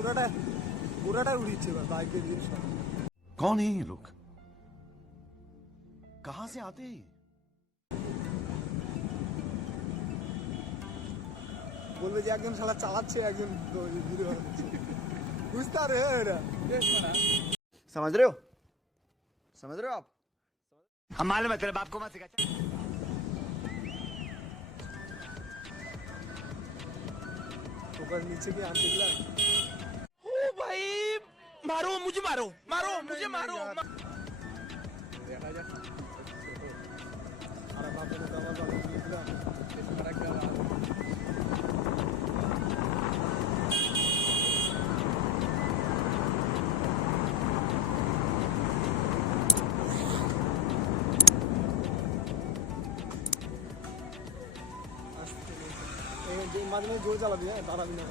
পুরাটাই উড়িচ্ছে বাইকের জিনিস। कौन है ये लोग? कहां से आते हैं? বলবে যে একজন শালা চালাচ্ছে, একজন ভিডিও বানাচ্ছে। বুঝতে পারে এরা। समझ रहे हो? समझ रहे हो आप? हम मालूम है तेरे बाप को मत सिखा। ऊपर नीचे की आंटी ला ओ भाई मारो मुझे, मारो मारो मुझे, मारो। देखा जा अरे बाप ने दवा दवा निकला इस तरह का माঝে মাঝে জোর চালাবি, হ্যাঁ দাঁড়াবি না।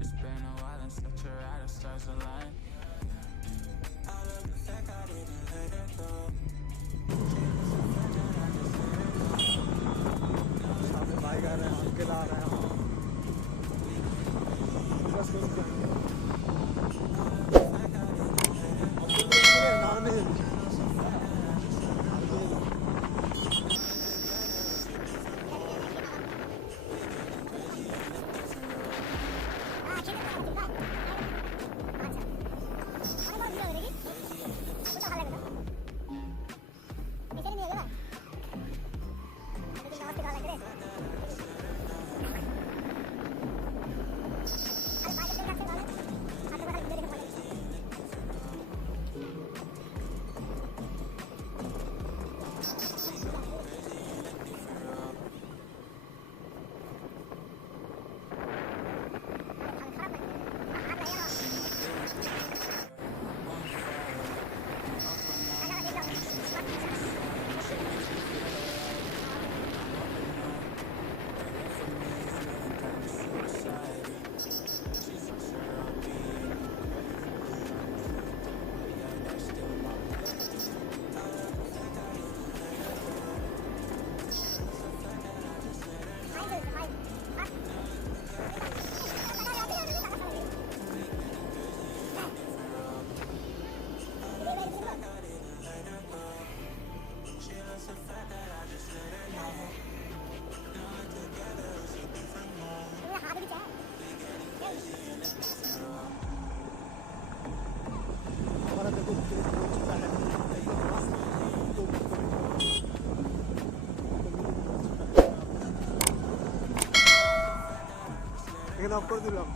It's been a while and such a ride, the stars align. I love the fact I didn't let it go. सामने बाइक आ रहा है, अंकल आ रहा है। बस এখানে অফ করে দিলাম।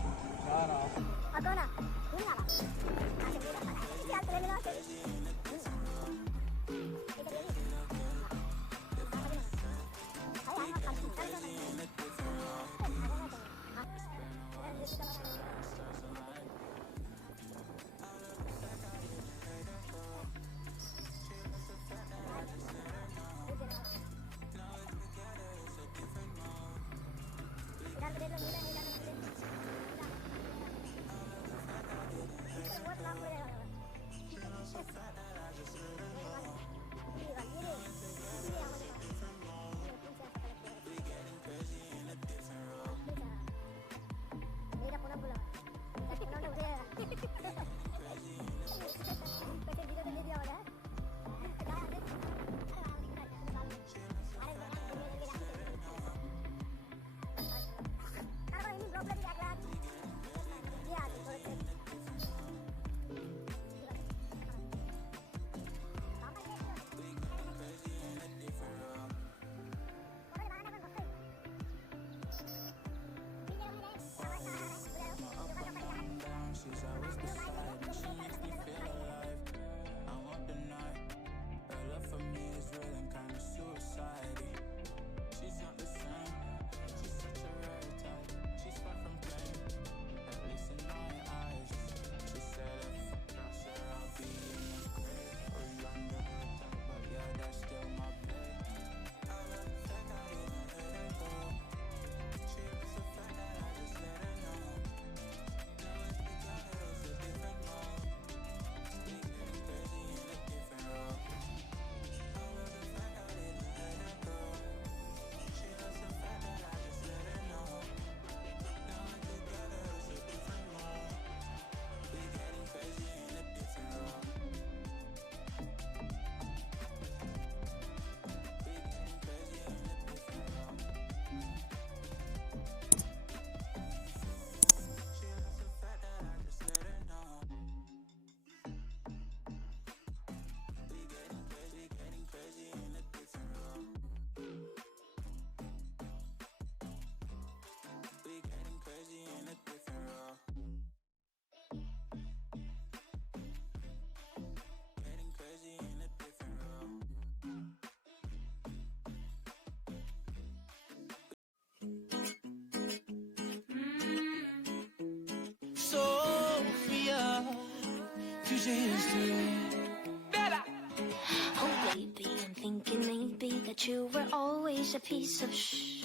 Oh baby, I'm thinking maybe that you were always a piece of shh.